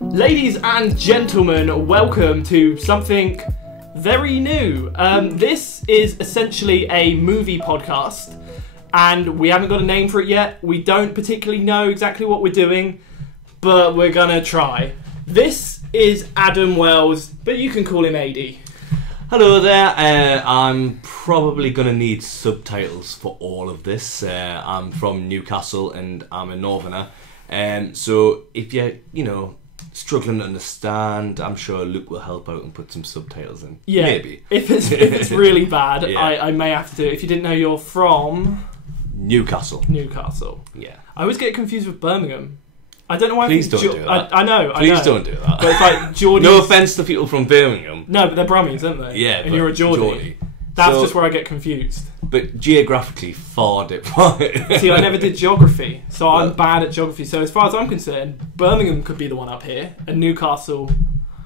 Ladies and gentlemen, welcome to something very new. This is essentially a movie podcast, and we haven't got a name for it yet. We don't particularly know exactly what we're doing, but we're gonna try. This is Adam Wells, but you can call him AD. Hello there, I'm probably going to need subtitles for all of this. I'm from Newcastle and I'm a northerner, so if you're, struggling to understand, I'm sure Luke will help out and put some subtitles in. Yeah, maybe. If it's really bad, Yeah. I may have to do it. If you didn't know, you're from... Newcastle. Yeah. I always get confused with Birmingham. I don't know why. Please don't do that. I know. Please don't do that. But it's like Geordie. No offence to people from Birmingham. No, but they're Brummies, aren't they? Yeah, and you're a Geordie. That's just where I get confused. But geographically, far different. See, I never did geography, so I'm bad at geography. So as far as I'm concerned, Birmingham could be the one up here, and Newcastle...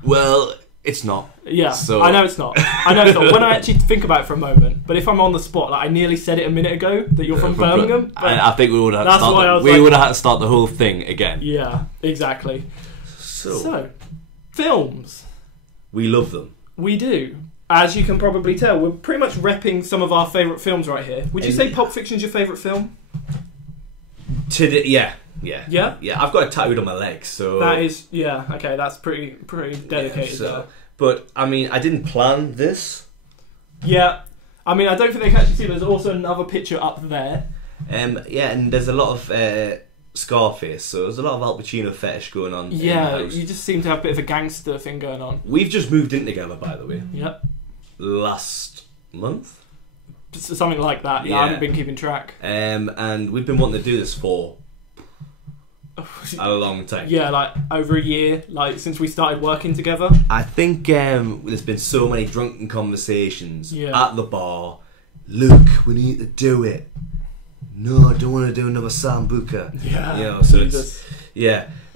Well, it's not. Yeah, so... I know it's not. When I actually think about it for a moment, but if I'm on the spot, like I nearly said it a minute ago, that you're from Birmingham. I think we would have had to start the whole thing again. Yeah, exactly. So, films. We love them. We do. As you can probably tell, we're pretty much repping some of our favourite films right here. Would you say Pulp Fiction's your favourite film? Yeah. I've got it tattooed on my leg, so that is okay. That's pretty dedicated. Yeah, but I mean, I didn't plan this. Yeah, I mean, I don't think they can actually see. There's also another picture up there. And there's a lot of Scarface, so there's a lot of Al Pacino fetish going on. Yeah, you just seem to have a bit of a gangster thing going on. We've just moved in together, by the way. Yep. Last month. Something like that. Yeah, I haven't been keeping track. And we've been wanting to do this for a long time. Yeah, like over a year, like since we started working together. I think there's been so many drunken conversations at the bar. Luke, we need to do it. No, I don't want to do another Sambuca. Yeah, so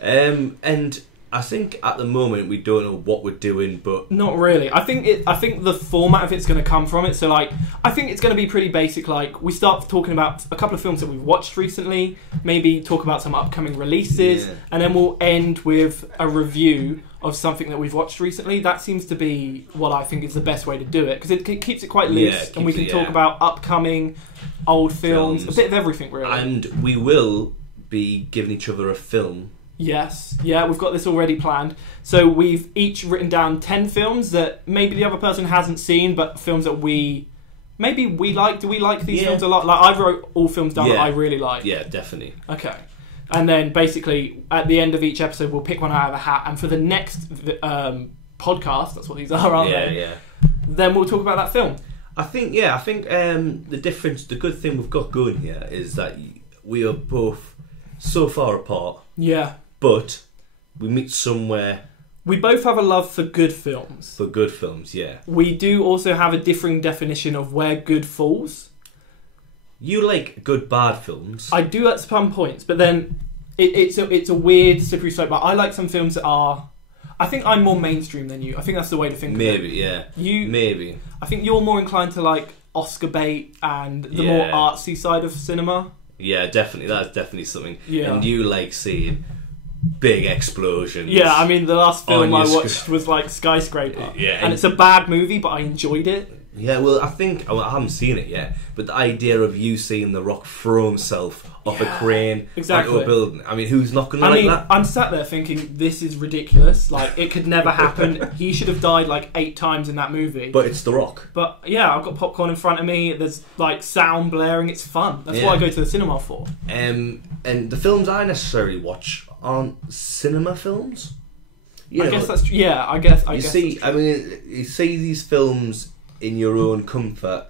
and I think at the moment we don't know what we're doing, but not really. I think the format of it's going to come from it. So like, I think it's going to be pretty basic. Like, we start talking about a couple of films that we've watched recently. Maybe talk about some upcoming releases, and then we'll end with a review of something that we've watched recently. That seems to be what I think is the best way to do it, because it keeps it quite loose, and we can talk about upcoming old films, a bit of everything really. And we will be giving each other a film. Yes, we've got this already planned. So we've each written down 10 films that maybe the other person hasn't seen, but films that we like. Do we like these films a lot? Like, I wrote all films down that I really like. Yeah, definitely. Okay. And then basically at the end of each episode we'll pick one out of a hat, and for the next podcast, that's what these are, aren't they? Yeah. Then we'll talk about that film. I think the good thing we've got going here is that we are both so far apart. Yeah. But we meet somewhere. We both have a love for good films. For good films, yeah. We do also have a differing definition of where good falls. You like good bad films. I do at some points, but then it's a weird slippery slope. But I like some films that are... I think I'm more mainstream than you. I think that's the way to think of it. Maybe. I think you're more inclined to like Oscar bait and the more artsy side of cinema. Yeah, definitely. That's definitely something. Yeah. And you like seeing big explosions. Yeah, I mean, the last film I watched was like Skyscraper. Yeah. And it's a bad movie, but I enjoyed it. Yeah, well, I haven't seen it yet, but the idea of you seeing The Rock throw himself off a crane onto a building, I mean, who's not going to like that? I'm sat there thinking, this is ridiculous. Like, it could never happen. He should have died like 8 times in that movie. But it's The Rock. But yeah, I've got popcorn in front of me. There's like sound blaring. It's fun. That's what I go to the cinema for. And the films I necessarily watch aren't cinema films. I guess that's true. Yeah, I guess. You see these films in your own comfort,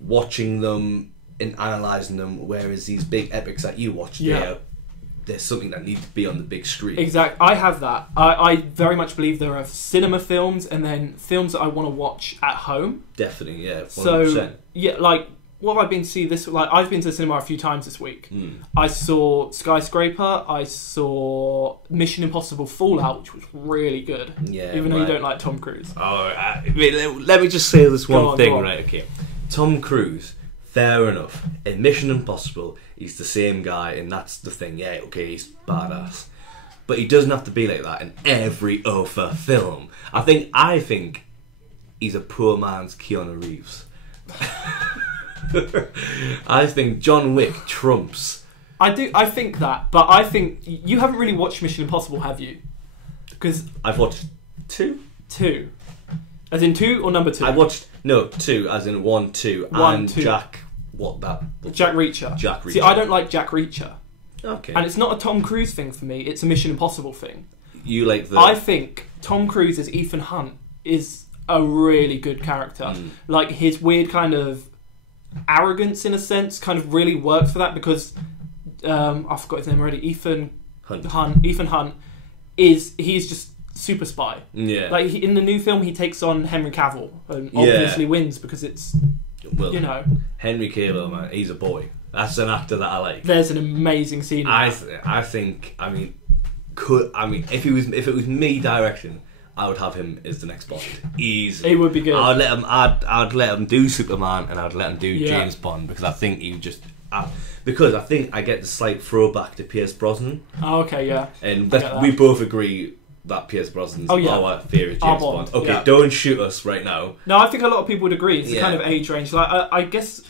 watching them and analysing them, whereas these big epics that you watch, there's something that needs to be on the big screen. Exactly. I have that. I very much believe there are cinema films and then films that I want to watch at home. Definitely, yeah. 100%. So, like, what have I been to see this? Like, I've been to the cinema a few times this week. I saw Skyscraper. I saw Mission Impossible Fallout, which was really good. Yeah, even though you don't like Tom Cruise. Oh, let me just say this one thing, right? Okay, Tom Cruise, fair enough. In Mission Impossible, he's the same guy, and that's the thing. Yeah, okay, he's badass, but he doesn't have to be like that in every other film. I think he's a poor man's Keanu Reeves. I think John Wick trumps. I think that, but I think you haven't really watched Mission Impossible, have you? Because I've watched two. Two, as in two or number two? I watched two, as in 1, 2, and two. Jack. Jack Reacher. Jack Reacher. See, I don't like Jack Reacher. Okay. And it's not a Tom Cruise thing for me. It's a Mission Impossible thing. You like the? I think Tom Cruise as Ethan Hunt is a really good character. Like his weird kind of arrogance, in a sense, kind of really works for that because I forgot his name already. Ethan Hunt he's just super spy. Yeah. Like in the new film, he takes on Henry Cavill and obviously wins because it's Henry Cavill, man, he's a boy. That's an actor that I like. There's an amazing scene. I think. If it was me directing, I would have him as the next Bond. Easy. It would be good. I'd let him do Superman, and I'd let him do James Bond because I think he just. Because I think I get the slight throwback to Pierce Brosnan. Oh, okay, yeah. And we both agree that Pierce Brosnan's our favourite James Bond. Okay, don't shoot us right now. No, I think a lot of people would agree. It's the kind of age range. Like I guess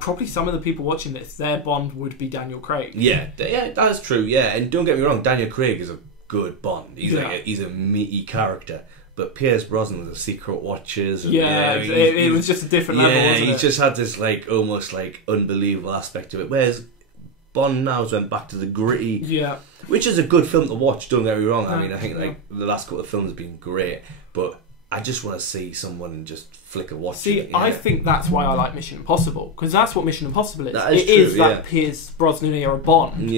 probably some of the people watching this, their Bond would be Daniel Craig. Yeah, that's true. Yeah, and don't get me wrong, Daniel Craig is a good Bond. He's a meaty character. But Pierce Brosnan was a Secret Watches. And, it was just a different level, wasn't it? He just had this almost unbelievable aspect of it. Whereas Bond now's went back to the gritty, which is a good film to watch. Don't get me wrong. I think the last couple of films have been great, but I just want to see someone just flick a watch. See, I think that's why I like Mission Impossible, because that's what Mission Impossible is. That is true, that Pierce Brosnan era Bond,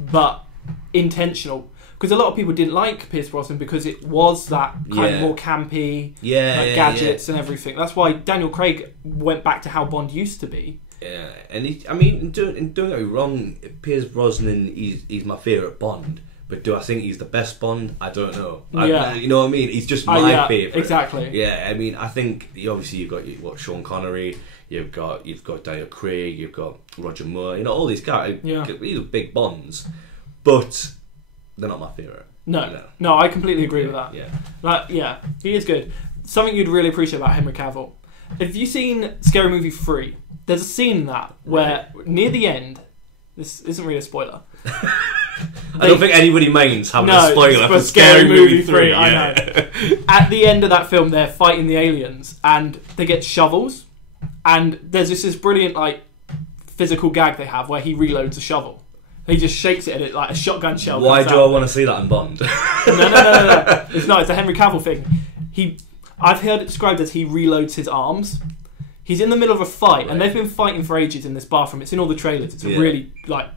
but intentional. Because a lot of people didn't like Pierce Brosnan because it was that kind of more campy, gadgets and everything. That's why Daniel Craig went back to how Bond used to be. Yeah, and don't get me wrong, Pierce Brosnan, he's my favourite Bond. But do I think he's the best Bond? I don't know. You know what I mean? He's just my favourite. Exactly. Yeah, I think obviously you've got Sean Connery, you've got Daniel Craig, you've got Roger Moore. All these guys. Yeah. These are big Bonds, but they're not my favourite. No, I completely agree with that. Yeah. He is good. Something you'd really appreciate about Henry Cavill. Have you seen Scary Movie 3? There's a scene in that where near the end, this isn't really a spoiler. I don't think anybody minds having a spoiler for Scary Movie 3. I know. At the end of that film, they're fighting the aliens, and they get shovels, and there's this brilliant physical gag they have where he reloads a shovel. He just shakes it and a shotgun shell. Why do I want to see that in Bond? No. It's not. It's a Henry Cavill thing. I've heard it described as he reloads his arms. He's in the middle of a fight, and they've been fighting for ages in this bathroom. It's in all the trailers. It's a really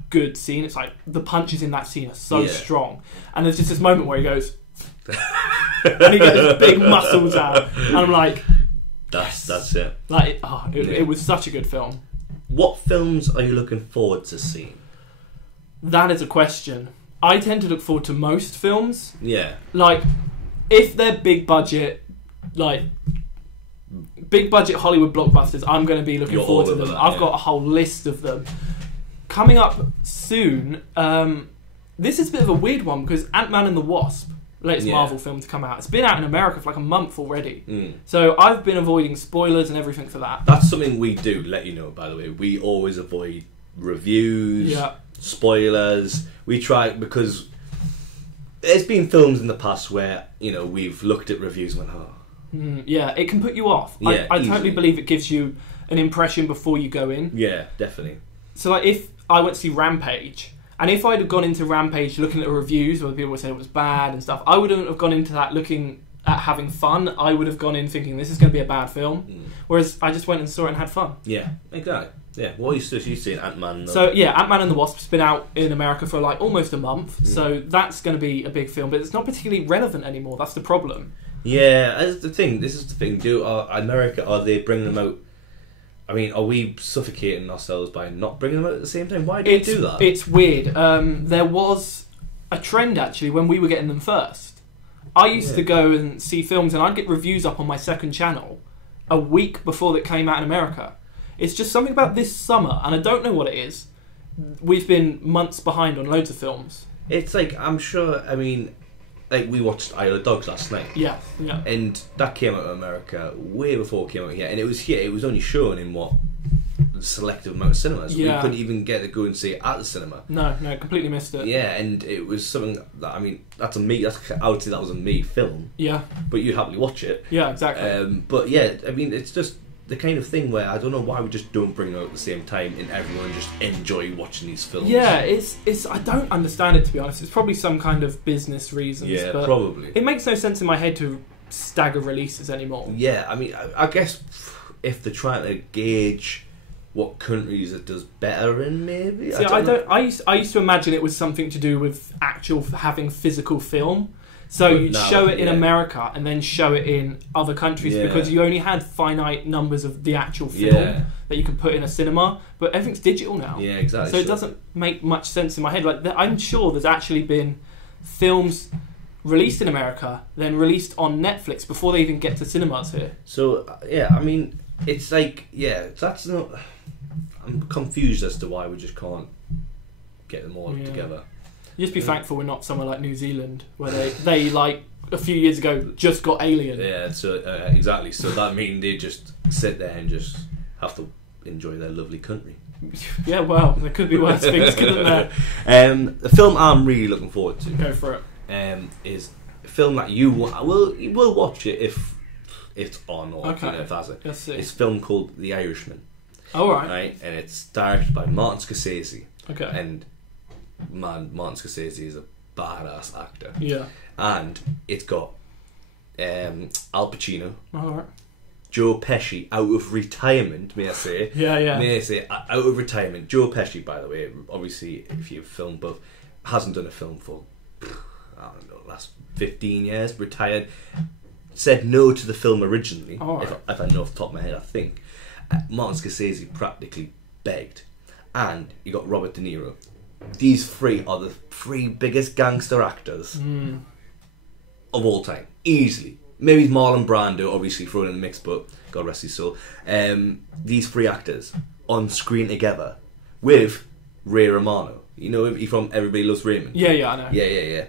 good scene. It's the punches in that scene are so strong. And there's just this moment where he goes, and he gets his big muscles out, and I'm like, that's it. It was such a good film. What films are you looking forward to seeing? That is a question. I tend to look forward to most films. Yeah. If they're big budget Hollywood blockbusters, I'm going to be looking forward to them. I've got a whole list of them. Coming up soon, this is a bit of a weird one because Ant-Man and the Wasp, latest Marvel film to come out, it's been out in America for a month already. So I've been avoiding spoilers and everything for that. That's something we do, let you know, by the way. We always avoid reviews, spoilers. We try, because there's been films in the past where we've looked at reviews and went, it can put you off. I totally believe it gives you an impression before you go in. Yeah, definitely. So if I went to see Rampage, and if I'd have gone into Rampage looking at the reviews where people would say it was bad and stuff, I wouldn't have gone into that looking at having fun. I would have gone in thinking this is going to be a bad film. Whereas I just went and saw it and had fun. Yeah, exactly. Yeah, what are you seeing Ant-Man? So Ant-Man and the Wasp's been out in America for almost a month, so that's going to be a big film, but it's not particularly relevant anymore. That's the problem. Yeah, that's the thing. This is the thing. Are they bringing them out? Are we suffocating ourselves by not bringing them out at the same time? Why do we do that? It's weird. There was a trend actually when we were getting them first. I used to go and see films, and I'd get reviews up on my second channel a week before it came out in America. It's just something about this summer, and I don't know what it is. We've been months behind on loads of films. It's like, I'm sure, I mean, like we watched Isle of Dogs last night. Yeah. And that came out of America way before it came out here. And it was here, it was only shown in what? A selective amount of cinemas. Yeah. We couldn't even get to go and see it at the cinema. No, completely missed it. Yeah, and it was something that, I mean, I would say that was a me film. Yeah. But you'd happily watch it. Yeah, exactly. But yeah, I mean, it's just the kind of thing where I don't know why we just don't bring them out at the same time and everyone just enjoy watching these films. Yeah, it's I don't understand it, to be honest. It's probably some kind of business reasons. Yeah, but probably. it makes no sense in my head to stagger releases anymore. Yeah, I mean, I guess if they're trying to gauge what countries it does better in, maybe. See, I used to imagine it was something to do with actual having physical film. So you'd show it in America and then show it in other countries because you only had finite numbers of the actual film that you could put in a cinema. But everything's digital now. Yeah, exactly. So it doesn't make much sense in my head. Like I'm sure there's actually been films released in America, then released on Netflix before they even get to cinemas here. So yeah, I mean, it's like that's not. I'm confused as to why we just can't get them all together. You just be thankful we're not somewhere like New Zealand, where they like a few years ago just got Alien. Yeah, so exactly. So that means they just sit there and just have to enjoy their lovely country. Yeah, well, there could be worse things, couldn't there? The film I'm really looking forward to. Go for it. Is a film that you will watch it if it's on or if that's it. Let's see. It's a film called The Irishman. Oh, right. Right, and it's directed by Martin Scorsese. Okay. And man, Martin Scorsese is a badass actor. Yeah. And it's got Al Pacino. All right. Joe Pesci out of retirement, may I say? Yeah. May I say out of retirement? Joe Pesci, by the way, obviously, if you're a film buff, hasn't done a film for I don't know, last 15 years. Retired. Said no to the film originally. All right. If I know off the top of my head, I think. Martin Scorsese practically begged, and you got Robert De Niro. These three are the three biggest gangster actors of all time, easily. Maybe Marlon Brando, obviously thrown in the mix, but God rest his soul. These three actors on screen together with Ray Romano. You know, he from Everybody Loves Raymond. Yeah, I know. Yeah.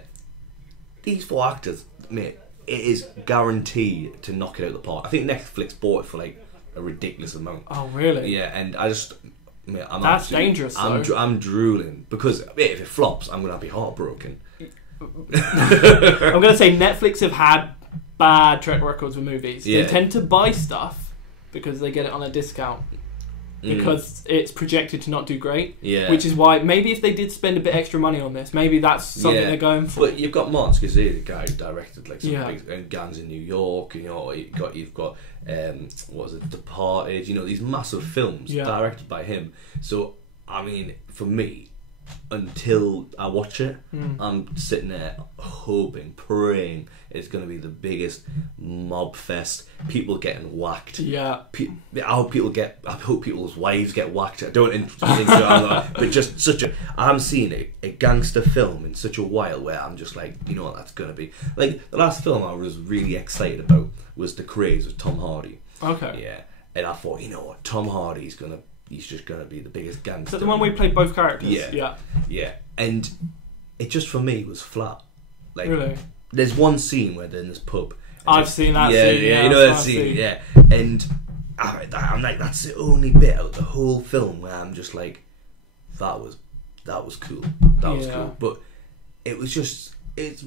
These four actors, mate, it is guaranteed to knock it out of the park. I think Netflix bought it for like a ridiculous amount. Oh, really? Yeah, and I just... Mate, that's dangerous, though. I'm drooling, because mate, if it flops, I'm going to be heartbroken. I'm going to say Netflix have had bad track records with movies. Yeah. They tend to buy stuff because they get it on a discount. Because it's projected to not do great. Yeah. Which is why maybe if they did spend a bit extra money on this, maybe that's something they're going for. But you've got Martin Scorsese, the guy who directed like some big Gangs in New York. You know, you've got what was it, Departed. You know, these massive films directed by him. So I mean, for me, until I watch it, I'm sitting there hoping, praying it's going to be the biggest mob fest. People getting whacked. Yeah. I hope people's wives get whacked. I don't think so, but just I haven't seen a gangster film in such a while where I'm just like, you know what that's going to be. Like, the last film I was really excited about was The Craze with Tom Hardy. Okay. Yeah. And I thought, you know what, Tom Hardy's he's just going to be the biggest gangster. Is that the one where he played both characters? Yeah. And it just, for me, was flat. Like, really? There's one scene where they're in this pub. I've seen that scene. Yeah, you know that scene, yeah. And I'm like, that's the only bit out of the whole film where I'm just like, that was cool. That was cool. But it was just, it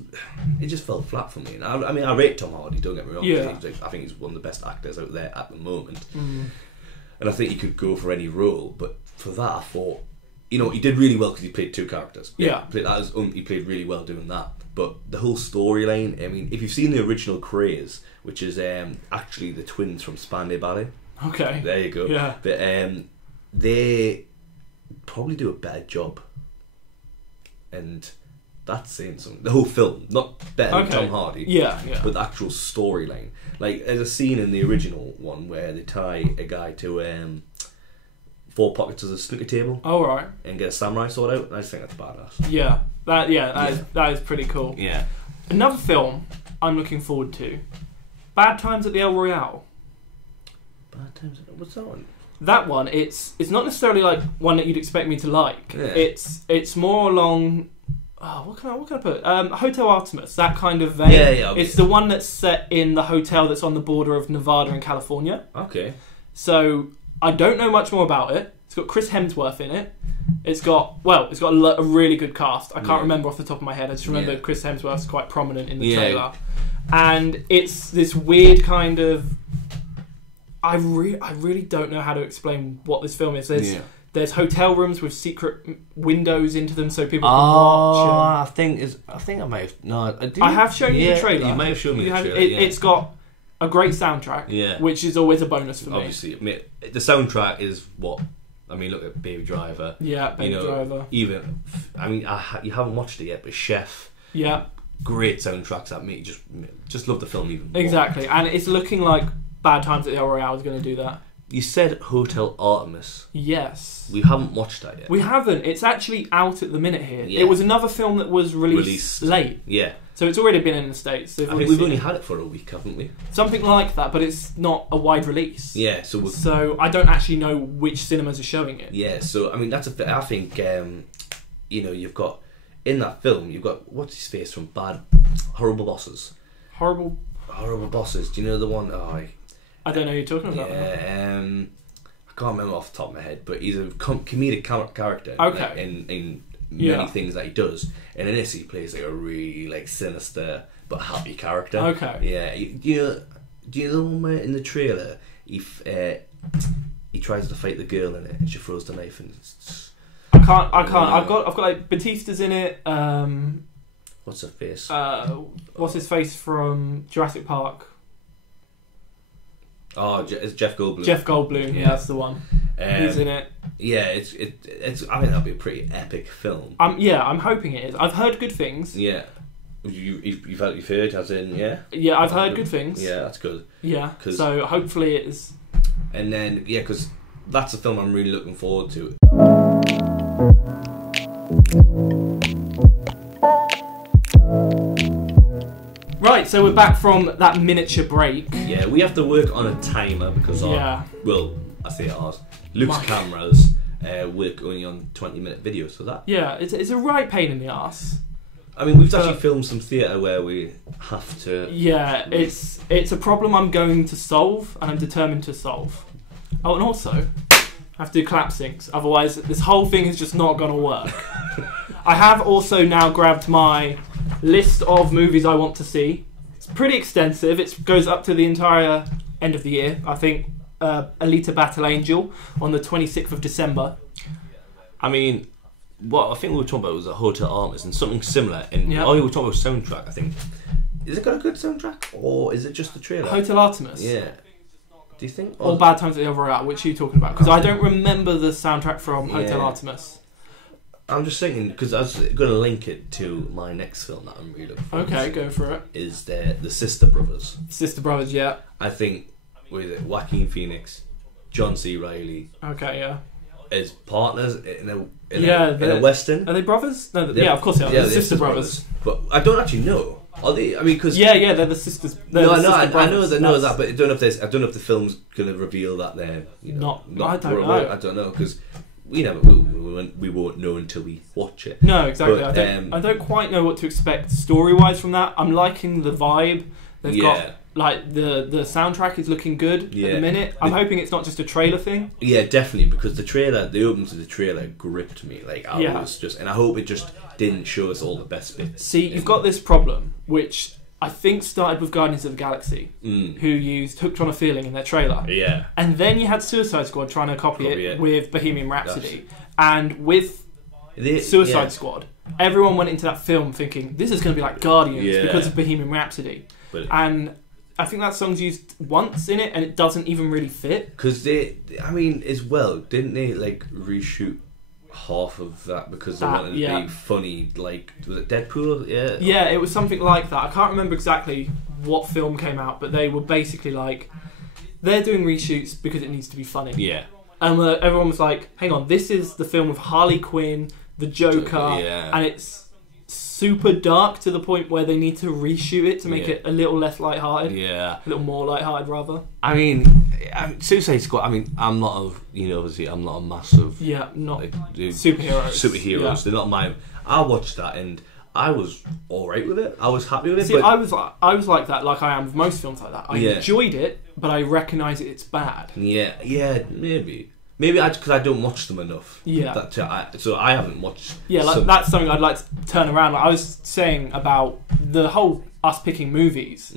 just fell flat for me. And I mean, I rate Tom Hardy, don't get me wrong. Yeah. I think he's one of the best actors out there at the moment. And I think he could go for any role. But for that, I thought, you know, he did really well because he played two characters. Yeah. He played really well doing that. But the whole storyline, I mean, if you've seen the original Craze, which is actually the twins from Spandau Ballet. Okay. There you go. Yeah. But they probably do a better job. And that's saying something. The whole film, not better than Tom Hardy. Yeah. But the actual storyline. Like, there's a scene in the original one where they tie a guy to 4 pockets of a snooker table. Oh, right. And get a samurai sword out. I just think that's badass. Yeah. That is pretty cool. Yeah. Another film I'm looking forward to. Bad Times at the El Royale. Bad Times? What's that one? that one, it's not necessarily like one that you'd expect me to like. Yeah. It's more along. Oh, what can I put? Hotel Artemis, that kind of vein. Yeah. Okay. It's the one that's set in the hotel that's on the border of Nevada and California. Okay. So I don't know much more about it. It's got Chris Hemsworth in it. It's got a really good cast. I can't remember off the top of my head. I just remember Chris Hemsworth's quite prominent in the trailer. And it's this weird kind of. I really don't know how to explain what this film is. There's hotel rooms with secret windows into them, so people can watch. I think I might have. No, I have shown you the trailer. You may have shown me the trailer. It's got a great soundtrack, which is always a bonus for me. Obviously, the soundtrack is what. I mean, look at Baby Driver. Yeah, Baby Driver. Even, I mean, you haven't watched it yet, but Chef. Yeah. Great soundtracks that make you just love the film even more. Exactly, and it's looking like Bad Times at the El Royale is going to do that. You said Hotel Artemis. Yes. We haven't watched that yet. We haven't. It's actually out at the minute here. Yeah. It was another film that was released late. Yeah. So it's already been in the States. I think we've only had it for a week, haven't we? Something like that, but it's not a wide release. Yeah, so I don't actually know which cinemas are showing it. Yeah, so I mean I think you've got in that film you've got what's his face from Horrible Bosses. Horrible Bosses. Do you know the one? I don't know who you're talking about. Yeah, I can't remember off the top of my head, but he's a comedic character. Okay. In many things that he does, and in this he plays like a really like sinister but happy character. Okay. Yeah. Do you know the one where in the trailer he tries to fight the girl in it and she throws the knife and I can't. I've got like Batista's in it. What's her face? What's his face from Jurassic Park? Oh, it's Jeff Goldblum. Jeff Goldblum, yeah, that's the one. He's in it. Yeah, it's. I think that'll be a pretty epic film. I'm hoping it is. I've heard good things. Yeah, you've heard, as in Yeah, I've heard good things. Yeah, that's good. Yeah, so hopefully it is. And then because that's a film I'm really looking forward to. Right, so we're back from that miniature break. Yeah, we have to work on a timer because I say ours. Luke's Mike. cameras work only on 20-minute videos, so that. Yeah, it's a right pain in the arse. I mean, we've actually filmed some theatre where we have to. Yeah, it's a problem I'm going to solve, and I'm determined to solve. Oh, and also, I have to do clap syncs, otherwise this whole thing is just not going to work. I have also now grabbed my list of movies I want to see. It's pretty extensive. It goes up to the entire end of the year. I think Alita Battle Angel on the 26th of December. I mean, what I think we were talking about was a Hotel Artemis and something similar. And we were talking about soundtrack. I think is it got a good soundtrack or is it just the trailer? Hotel Artemis. Yeah. Do you think? Or Bad Times at the El Royale? Which are you talking about? Because I don't remember the soundtrack from Hotel Artemis. I'm just thinking because I was going to link it to my next film that I'm really looking forward to. Okay, go for it. Is the Sister Brothers? Sister Brothers, yeah. I think with Joaquin Phoenix, John C. Reilly. Okay, yeah. As partners in a western. Are they brothers? No, of course they are. They're sister brothers. But I don't actually know. Are they? I mean, because yeah, they're the sisters. I know that, but I don't know if the film's going to reveal that they're I don't know. I don't know because. We won't know until we watch it. No, exactly. But, I don't quite know what to expect story-wise from that. I'm liking the vibe. They've got like the soundtrack is looking good at the minute. I'm hoping it's not just a trailer thing. Yeah, definitely, because the opening to the trailer gripped me. Like I was just, and I hope it just didn't show us all the best bits. See, you've got this problem, which I think started with Guardians of the Galaxy, who used Hooked on a Feeling in their trailer. Yeah. And then you had Suicide Squad trying to copy it with Bohemian Rhapsody. And with Suicide Squad, everyone went into that film thinking, this is going to be like Guardians because of Bohemian Rhapsody. And I think that song's used once in it and it doesn't even really fit. Because didn't they like reshoot half of that because they wanted to be funny, like was it Deadpool? Yeah, it was something like that. I can't remember exactly what film came out, but they were basically like they're doing reshoots because it needs to be funny. Yeah, and everyone was like, hang on, this is the film with Harley Quinn, the Joker, and it's super dark to the point where they need to reshoot it to make it a little less lighthearted. Yeah, a little more lighthearted rather. I mean, Suicide Squad. I mean, I'm not a obviously I'm not a massive not like, superheroes. Yeah. They're not my. I watched that and I was all right with it. I was happy with it. See, but I was like that, like I am with most films like that. I enjoyed it, but I recognise it's bad. Yeah, maybe because I don't watch them enough. Yeah. So I haven't watched. Yeah, like that's something I'd like to turn around. Like I was saying about the whole us picking movies.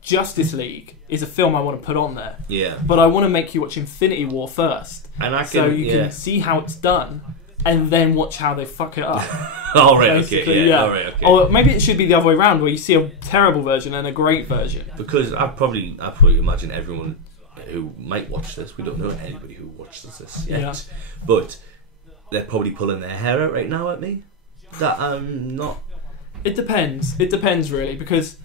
Justice League is a film I want to put on there. Yeah. But I want to make you watch Infinity War first, so you can see how it's done, and then watch how they fuck it up. All right. Okay. Yeah. All right. Okay. Or maybe it should be the other way around, where you see a terrible version and a great version. Because I probably imagine everyone who might watch this. We don't know anybody who watches this yet, but they're probably pulling their hair out right now at me. That I'm not. It depends. It depends really, because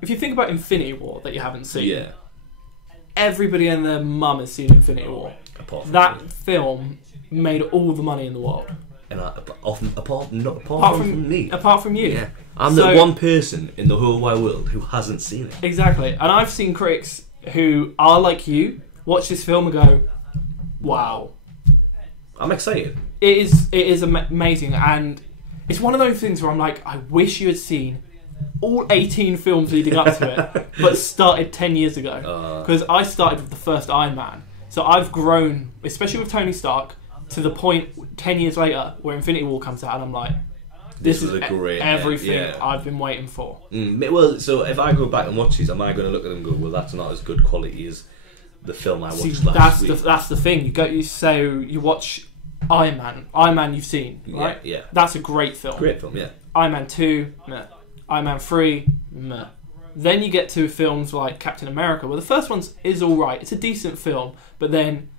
if you think about Infinity War that you haven't seen, everybody and their mum has seen Infinity War. That film made all the money in the world. And apart from me. Apart from you. Yeah. I'm the one person in the whole wide world who hasn't seen it. Exactly. And I've seen critics who are like you, watch this film and go, wow. I'm excited. It is amazing, and it's one of those things where I'm like, I wish you had seen all 18 films leading up to it, but started 10 years ago. Because I started with the first Iron Man. So I've grown, especially with Tony Stark, to the point 10 years later where Infinity War comes out and I'm like, this is everything I've been waiting for. Well, so if I go back and watch these, am I going to look at them and go, well, that's not as good quality as the film I watched last week? That's the thing. You watch Iron Man. Iron Man you've seen, right? Yeah. That's a great film. Great film, yeah. Iron Man 2, meh. Iron Man 3, meh. Then you get to films like Captain America, where the first one is alright. It's a decent film, but then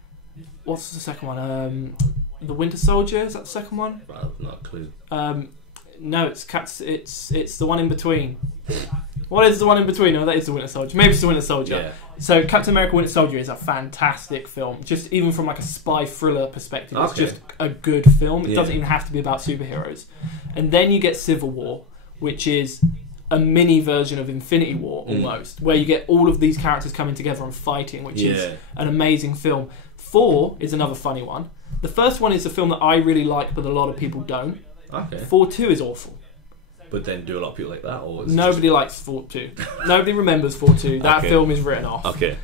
what's the second one? The Winter Soldier, is that the second one? I've not a clue. No, it's the one in between. What is the one in between? No, that is the Winter Soldier. Maybe it's the Winter Soldier. Yeah. So Captain America Winter Soldier is a fantastic film. Just even from like a spy thriller perspective, it's just a good film. It doesn't even have to be about superheroes. And then you get Civil War, which is a mini version of Infinity War almost, where you get all of these characters coming together and fighting, which is an amazing film. Thor is another funny one. The first one is a film that I really like, but a lot of people don't. Okay. Thor 2 is awful. But then do a lot of people like that? Or Nobody likes Thor 2. Nobody remembers Thor 2. That film is written off. Okay.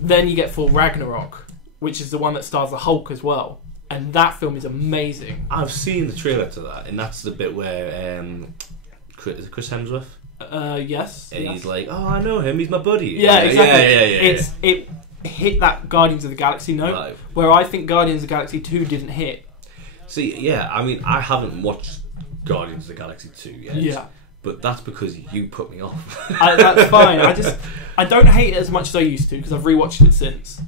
Then you get Thor Ragnarok, which is the one that stars the Hulk as well. And that film is amazing. I've seen the trailer to that, and that's the bit where Chris Hemsworth? Yes. And he's like, oh, I know him, he's my buddy. Yeah, exactly. Yeah. It hit that Guardians of the Galaxy note, where I think Guardians of the Galaxy 2 didn't hit. See, I mean, I haven't watched Guardians of the Galaxy 2 yet. Yeah. But that's because you put me off. That's fine. I don't hate it as much as I used to, because I've rewatched it since.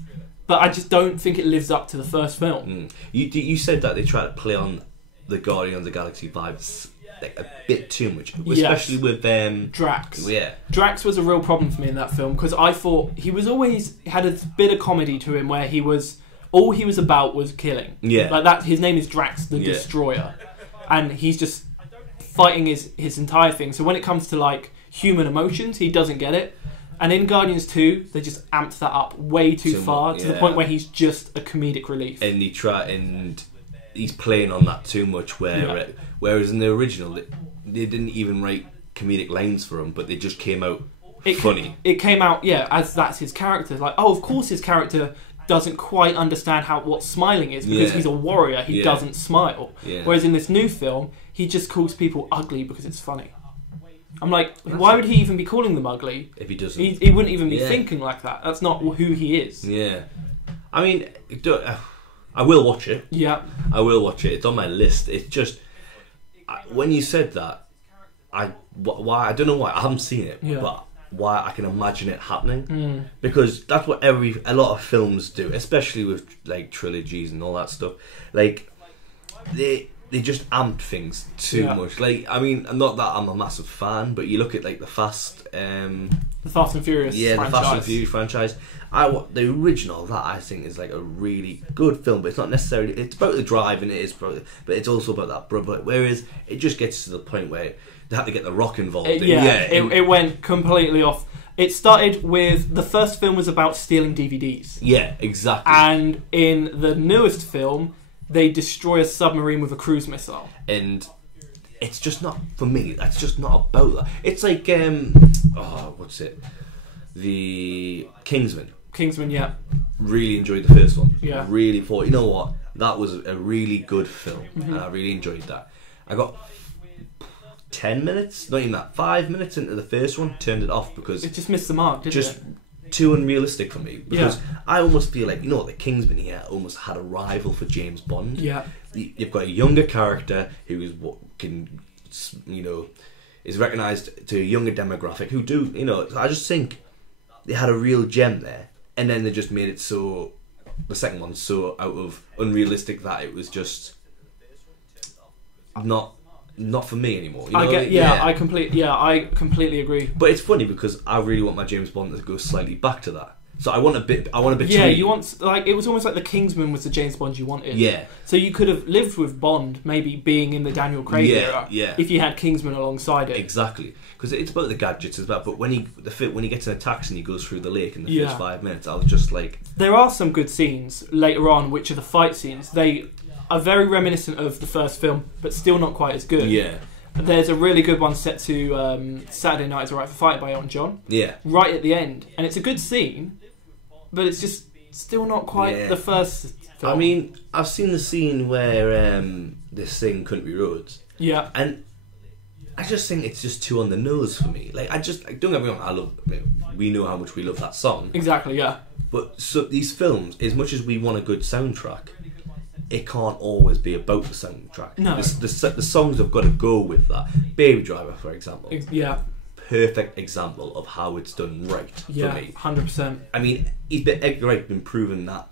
But I just don't think it lives up to the first film. You said that they try to play on the Guardians of the Galaxy vibes like a bit too much, especially with Drax. Yeah, Drax was a real problem for me in that film, because I thought he had a bit of comedy to him, where all he was about was killing. Yeah, like that. His name is Drax the Destroyer, and he's just fighting his entire thing. So when it comes to like human emotions, he doesn't get it. And in Guardians 2, they just amped that up way too far, to the point where he's just a comedic relief. And he's playing on that too much, whereas in the original, they didn't even write comedic lines for him, but they just came out funny. It came out, as that's his character. Like, of course his character doesn't quite understand what smiling is, because he's a warrior, he doesn't smile. Yeah. Whereas in this new film, he just calls people ugly because it's funny. I'm like, why would he even be calling them ugly? If he doesn't... He wouldn't even be thinking like that. That's not who he is. Yeah. I mean, I will watch it. Yeah. I will watch it. It's on my list. It's just... When you said that, I don't know why. I haven't seen it, but why I can imagine it happening. Because that's what a lot of films do, especially with like trilogies and all that stuff. Like, they just amp things too much. Like, I mean, not that I'm a massive fan, but you look at like the Fast and Furious franchise. The Fast and Furious franchise. The original, that I think is like a really good film, but it's not necessarily. It's about the drive, and but it's also about that brother. Whereas it just gets to the point where they have to get The Rock involved. It went completely off. It started with the first film was about stealing DVDs. Yeah, exactly. And in the newest film, they destroy a submarine with a cruise missile. And it's just not, for me, that's just not about that. It's like, what's it? The Kingsman. Kingsman, yeah. Really enjoyed the first one. Yeah. Really thought, you know what? That was a really good film. And I really enjoyed that. I got 10 minutes, not even that, 5 minutes into the first one, turned it off because It just missed the mark, didn't just it? too unrealistic for me. Because I almost feel like, you know what, the Kingsman here almost had a rival for James Bond. Yeah. You've got a younger character who is what can, you know, is recognised to a younger demographic who do, you know, I just think they had a real gem there, and then they just made it so, the second one, so out of unrealistic that it was just not for me anymore. You know? I completely agree. But it's funny because I really want my James Bond to go slightly back to that. So I want a bit. Yeah, you want, like, it was almost like the Kingsman was the James Bond you wanted. Yeah. So you could have lived with Bond maybe being in the Daniel Craig era. Yeah. If you had Kingsman alongside it. Exactly, because it's about the gadgets as well. But when he gets in a taxi and he goes through the lake in the first 5 minutes, I was just like, there are some good scenes later on, which are the fight scenes. They are very reminiscent of the first film, but still not quite as good. yeah, There's a really good one set to Saturday Night Is Alright for Fighting by Elton John. yeah. Right at the end, and it's a good scene, but it's just still not quite the first film. I mean, I've seen the scene where they sing Country Roads. Yeah. And I just think it's just too on the nose for me. Like, don't get me wrong, we know how much we love that song. Exactly, yeah. But so these films, as much as we want a good soundtrack, it can't always be about the soundtrack. No. The songs have got to go with that. Baby Driver, for example. Yeah. Perfect example of how it's done right for me. 100%. I mean, Edgar Wright's been proving that,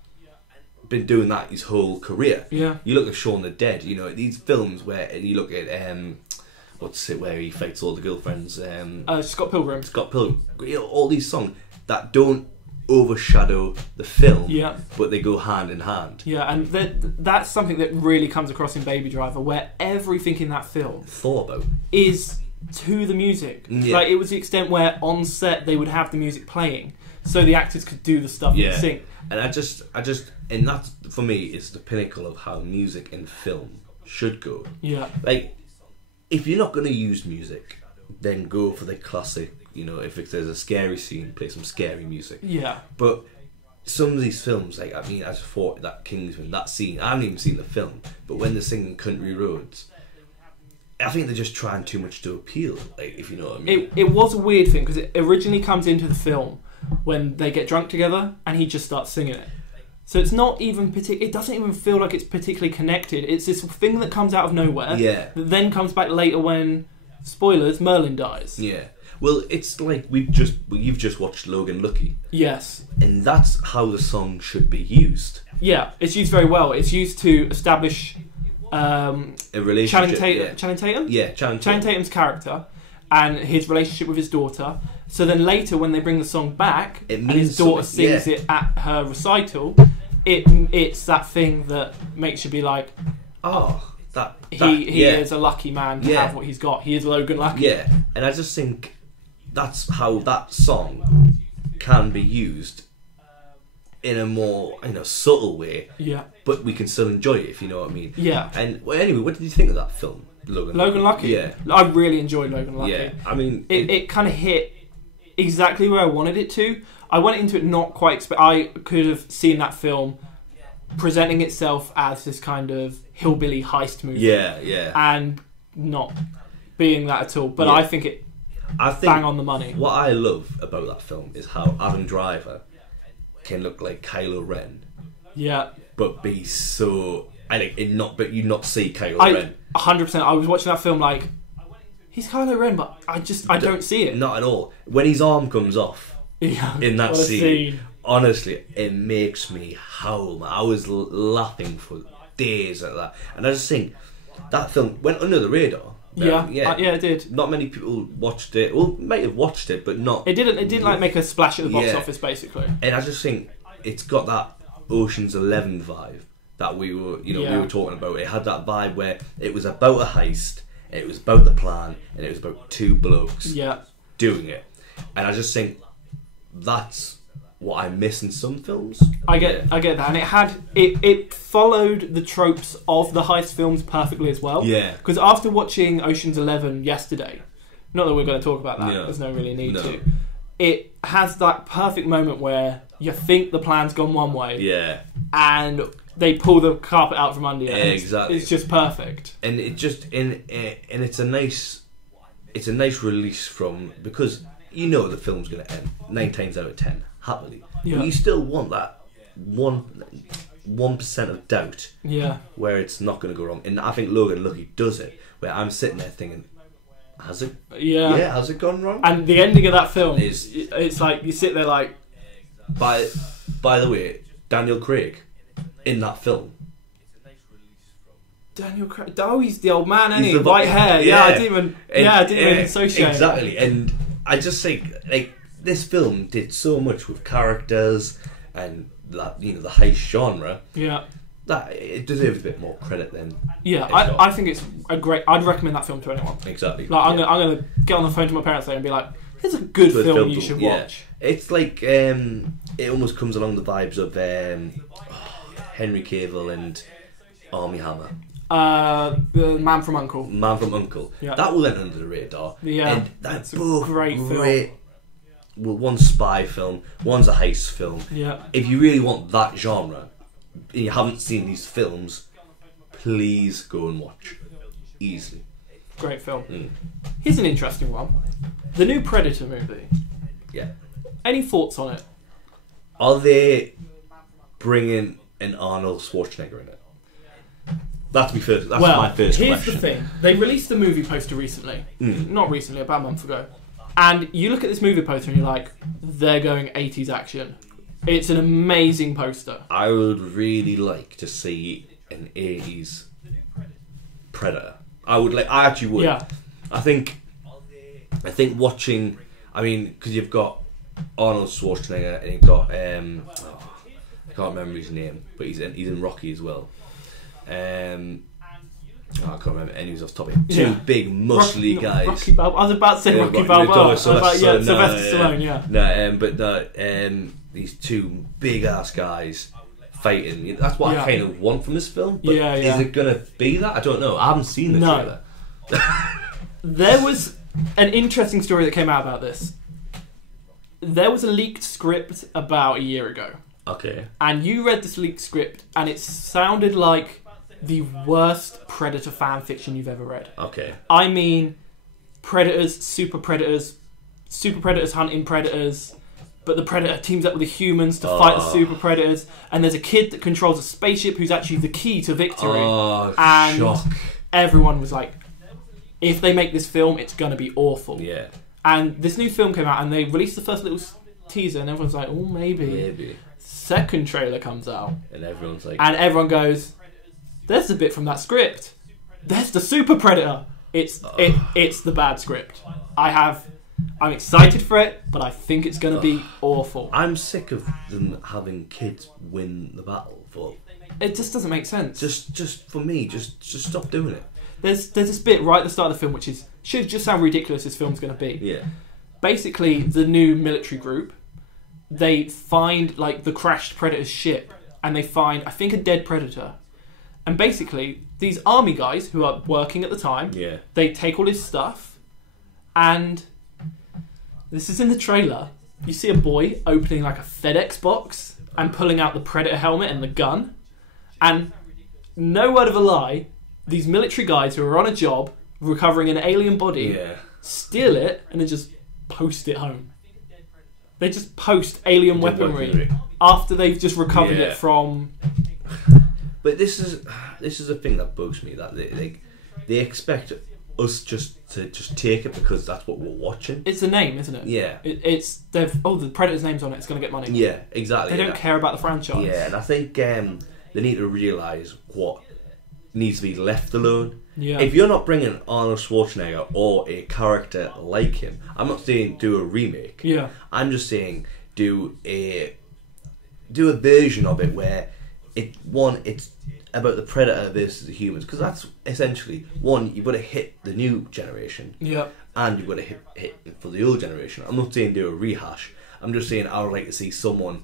been doing that his whole career. Yeah. You look at Shaun the Dead, you know, these films where, and you look at, what's it, where he fights all the girlfriends? Scott Pilgrim. Scott Pilgrim. You know, all these songs that don't overshadow the film, but they go hand in hand. Yeah, and that's something that really comes across in Baby Driver, where everything in that film thought about is to the music. Like, it was the extent where on set they would have the music playing so the actors could do the stuff and sing. And I just and that for me is the pinnacle of how music in film should go. Yeah. Like, if you're not going to use music, then go for the classic, you know, if there's a scary scene, play some scary music. Yeah. But some of these films, like, I mean, I just thought that Kingsman, that scene, I haven't even seen the film, but when they're singing Country Roads, I think they're just trying too much to appeal, like, if you know what I mean. It was a weird thing, because it originally comes into the film when they get drunk together, and he just starts singing it. So it's not even it doesn't even feel like it's particularly connected. It's this thing that comes out of nowhere, that then comes back later when, spoilers, Merlin dies. Yeah. Well, it's like you've just watched Logan Lucky. Yes. And that's how the song should be used. Yeah, it's used very well. It's used to establish a relationship. Channing Tatum? Yeah, Channing Tatum's character and his relationship with his daughter. So then later, when they bring the song back and his daughter sings it at her recital, it's that thing that makes you be like, he is a lucky man to have what he's got. He is Logan Lucky. Yeah, and I just think that's how that song can be used in a more, you know, subtle way. Yeah. But we can still enjoy it, if you know what I mean. Yeah. And well, anyway, what did you think of that film, Logan Lucky? Yeah. I really enjoyed Logan Lucky. Yeah. I mean, it kind of hit exactly where I wanted it to. I went into it not quite. I could have seen that film presenting itself as this kind of hillbilly heist movie. Yeah, yeah. And not being that at all. But I think bang on the money. What I love about that film is how Adam Driver can look like Kylo Ren. Yeah. But be so... but you not see Kylo Ren. 100%. I was watching that film like, he's Kylo Ren, but I don't see it. Not at all. When his arm comes off in that scene, honestly, it makes me howl. I was laughing for days at that. And I just think that film went under the radar. Yeah, it did. Not many people watched it. Well, might have watched it, but not. It didn't like make a splash at the box office, basically. And I just think it's got that Ocean's 11 vibe that we were talking about. It had that vibe where it was about a heist, and it was about the plan, and it was about two blokes doing it. And I just think that's what I miss in some films. I get that, and it followed the tropes of the heist films perfectly as well. Yeah. Because after watching Ocean's 11 yesterday, not that we're going to talk about that, there's no really need to. It has that perfect moment where you think the plan's gone one way, and they pull the carpet out from under you. Exactly. It's just perfect, and it just and it's a nice release from, because you know the film's going to end 9 times out of 10 happily, but you still want that 1% of doubt, where it's not going to go wrong. And I think Logan Lucky does it, where I'm sitting there thinking, has it? Yeah, has it gone wrong? And the ending of that film is, it's like you sit there like. By the way, Daniel Craig in that film. Daniel Craig. Oh, he's the old man, isn't he? White hair. I didn't even associate. Exactly, and I just think like this film did so much with characters and that, you know, the heist genre. Yeah. That it deserves a bit more credit than. Yeah, I think it's a great. I'd recommend that film to anyone. Exactly. Like I'm gonna get on the phone to my parents and be like, "Here's a good film you should watch." It's like it almost comes along the vibes of Henry Cavill and Armie Hammer. The Man from U.N.C.L.E. Man from U.N.C.L.E. Yeah. That went under the radar. Yeah, and that's both great film. Well, one's spy film, one's a heist film. Yeah. If you really want that genre, and you haven't seen these films, please go and watch. Easily. Great film. Here's an interesting one. The new Predator movie. Yeah. Any thoughts on it? Are they bringing an Arnold Schwarzenegger in it? That's my first question. Here's the thing. They released a movie poster recently. Not recently, about a month ago. And you look at this movie poster and you're like, they're going 80s action. It's an amazing poster. I would really like to see an 80s Predator. I actually would. Yeah. I think watching, I mean, because you've got Arnold Schwarzenegger and you've got I can't remember his name, but he's in Rocky as well. I can't remember any of those off topic. Two big muscly guys. Rocky Balboa. I was about to say Rocky Balboa. Sylvester Stallone. But these two big ass guys fighting. That's what I kind of want from this film. But is it going to be that? I don't know. I haven't seen the trailer. There was an interesting story that came out about this. There was a leaked script about a year ago. Okay. And you read this leaked script, and it sounded like the worst Predator fan fiction you've ever read. Okay. I mean, predators, super predators hunting predators, but the predator teams up with the humans to fight the super predators, and there's a kid that controls a spaceship who's actually the key to victory. And shock. Everyone was like, if they make this film, it's going to be awful. Yeah. And this new film came out, and they released the first little teaser, and everyone's like, oh, maybe. Second trailer comes out. And everyone's like... And everyone goes, there's a bit from that script. There's the super predator. It's the bad script. I'm excited for it, but I think it's going to be awful. I'm sick of them having kids win the battle. For it just doesn't make sense. Just for me, just stop doing it. There's this bit right at the start of the film, which should just sound ridiculous this film's going to be. Yeah. Basically, the new military group, they find like the crashed Predator's ship, and they find, I think, a dead Predator. And basically, these army guys who are working at the time, they take all his stuff, and this is in the trailer. You see a boy opening like a FedEx box and pulling out the Predator helmet and the gun. And no word of a lie, these military guys who are on a job recovering an alien body steal it and then just post it home. They just post alien weaponry after they've just recovered it from... But this is a thing that bugs me, that they expect us just to take it because that's what we're watching. It's a name, isn't it? Yeah. The Predator's name's on it, it's going to get money. Yeah, exactly. They don't care about the franchise. Yeah, and I think they need to realise what needs to be left alone. Yeah. If you're not bringing Arnold Schwarzenegger or a character like him, I'm not saying do a remake. Yeah. I'm just saying do a version of it where it's about the Predator versus the humans, because that's essentially you've got to hit the new generation, and you've got to hit for the old generation. I'm not saying do a rehash. I'm just saying I would like to see someone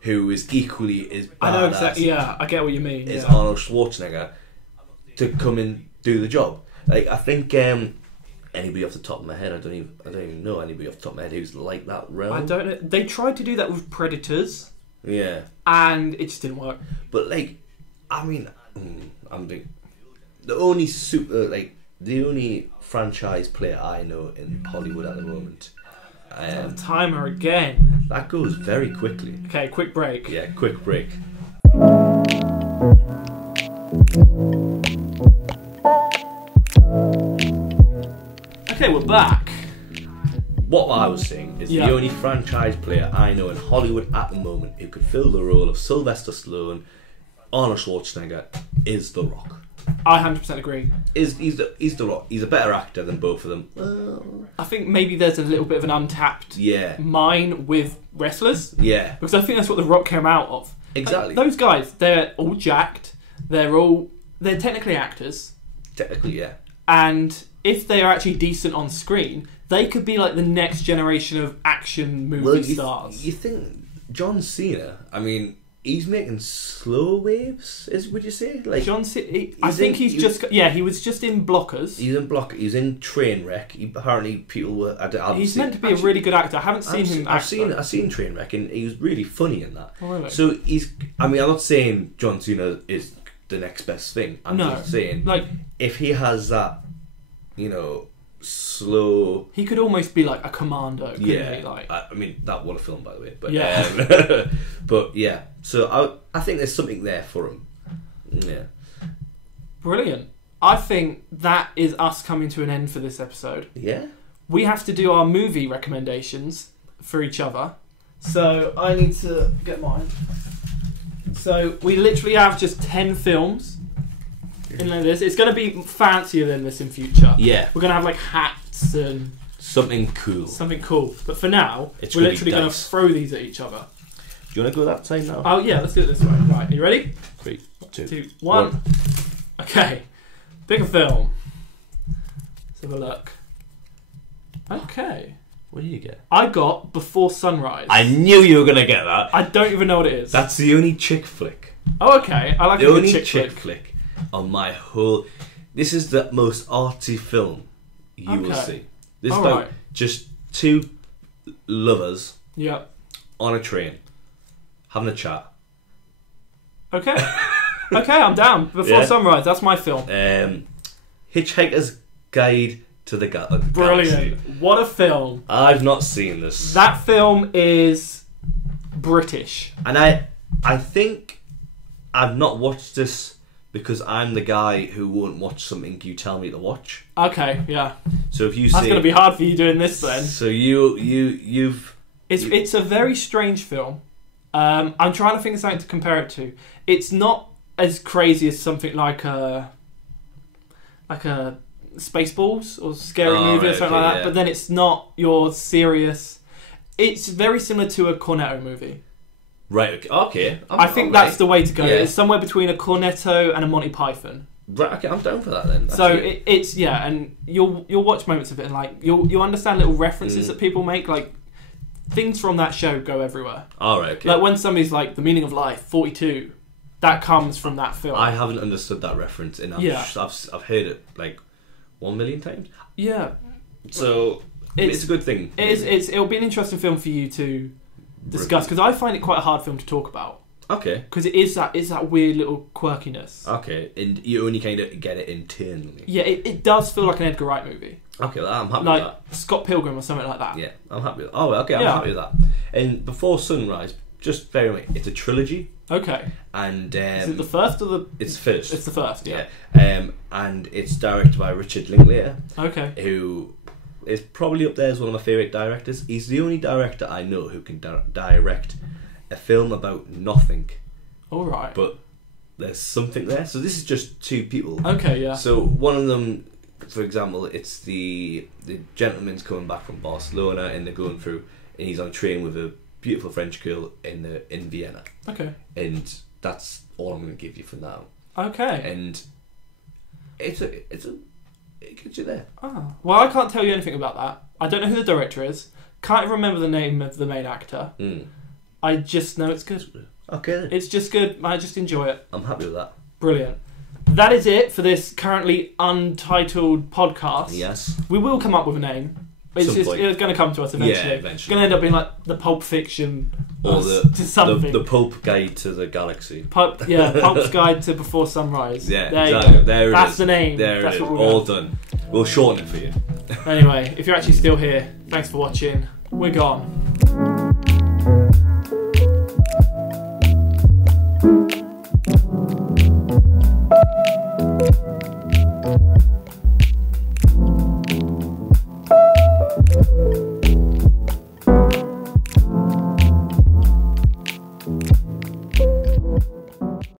who is equally as I know badass exactly. Yeah, I get what you mean. as Yeah. Arnold Schwarzenegger to come and do the job. Like I think anybody off the top of my head, I don't even know anybody off the top of my head who's like that realm. I don't know. They tried to do that with Predators. Yeah, and it just didn't work. but like, I mean, I'm the only the only franchise player I know in Hollywood at the moment. Timer again. That goes very quickly. Okay, quick break. Yeah, quick break. Okay, we're back. What I was saying is the only franchise player I know in Hollywood at the moment who could fill the role of Sylvester Stallone, Arnold Schwarzenegger, is The Rock. I 100% agree. He's The Rock. He's a better actor than both of them. I think maybe there's a little bit of an untapped mine with wrestlers. Yeah. Because I think that's what The Rock came out of. Exactly. Like, those guys, they're all jacked. They're technically actors. Technically, yeah. And if they are actually decent on screen, they could be like the next generation of action movie stars. You think John Cena? I mean, he's making slow waves. Would you say? Like John Cena? I think he was just in Blockers. He's in Blocker. He's in Trainwreck. Apparently, people were. He's meant to be a really good actor. I haven't seen him. I've seen Trainwreck, and he was really funny in that. Oh, really? So he's. I mean, I'm not saying John Cena is the next best thing. I'm just saying, like, if he has that, slow. He could almost be like a commando. Couldn't he? Like, I mean, that was a film, by the way. But yeah, but yeah. So I think there's something there for him. Yeah. Brilliant. I think that is us coming to an end for this episode. Yeah. We have to do our movie recommendations for each other. So I need to get mine. So we literally have just 10 films in this. It's going to be fancier than this in future. Yeah. We're going to have like hats and something cool. But for now, we're literally going to throw these at each other. Do you want to go that side now? Oh yeah, let's do it this way. Right, are you ready? 3, 2, 1. Okay. Pick a film. Let's have a look. Okay. What do you get? I got Before Sunrise. I knew you were going to get that. I don't even know what it is. That's the only chick flick. Oh, okay. I like the only chick flick on my whole. This is the most arty film you will see. This is about just two lovers on a train having a chat. Okay. Okay, I'm down. Before Sunrise, that's my film. Hitchhiker's Guide to the Galaxy. Brilliant. What a film. I've not seen this. That film is British. And I think I've not watched this because I'm the guy who won't watch something you tell me to watch. Okay, yeah. So if you That's going to be hard for you doing this then. So you've... It's a very strange film. I'm trying to think of something to compare it to. It's not as crazy as something like a Spaceballs or Scary Movie or something like that, but then it's not your serious. It's very similar to a Cornetto movie. Right. Okay. I think that's the way to go. Yeah. It's somewhere between a Cornetto and a Monty Python. Right. Okay. I'm down for that then. So it's and you'll watch moments of it and like you'll understand little references that people make, like things from that show go everywhere. All right. Okay. Like when somebody's like the meaning of life 42, that comes from that film. I haven't understood that reference, and I've heard it like 1 million times. Yeah. So it's a good thing. It'll be an interesting film for you to discuss because I find it quite a hard film to talk about. Okay. Because it's that weird little quirkiness. Okay, and you only kind of get it internally. Yeah, it does feel like an Edgar Wright movie. Okay, well, I'm happy like with that. Scott Pilgrim or something like that. Yeah, I'm happy with that. Oh, okay, I'm happy with that. And Before Sunrise, just very much, it's a trilogy. Okay. And is it the first or the? It's first. It's the first. Yeah. And it's directed by Richard Linklater. Okay. Who is probably up there as one of my favourite directors. He's the only director I know who can direct a film about nothing. All right. But there's something there. So this is just two people. Okay. Yeah. So one of them, for example, it's the gentleman's coming back from Barcelona, and they're going through, and he's on a train with a beautiful French girl in Vienna. Okay. And that's all I'm going to give you for now. Okay. And it gets you there. Ah. Well, I can't tell you anything about that. I don't know who the director is, Can't even remember the name of the main actor. I just know it's good. Okay. It's just good. I just enjoy it. I'm happy with that. Brilliant. That is it for this currently untitled podcast. Yes. We will come up with a name. It's going to come to us eventually. Yeah, eventually. It's going to end up being like the Pulp Fiction or the Pulp Guide to the Galaxy. Pulp's Guide to Before Sunrise. Yeah, exactly. That's the name. There That's it is. What All done. We'll shorten it for you. Anyway, if you're actually still here, thanks for watching. We're gone.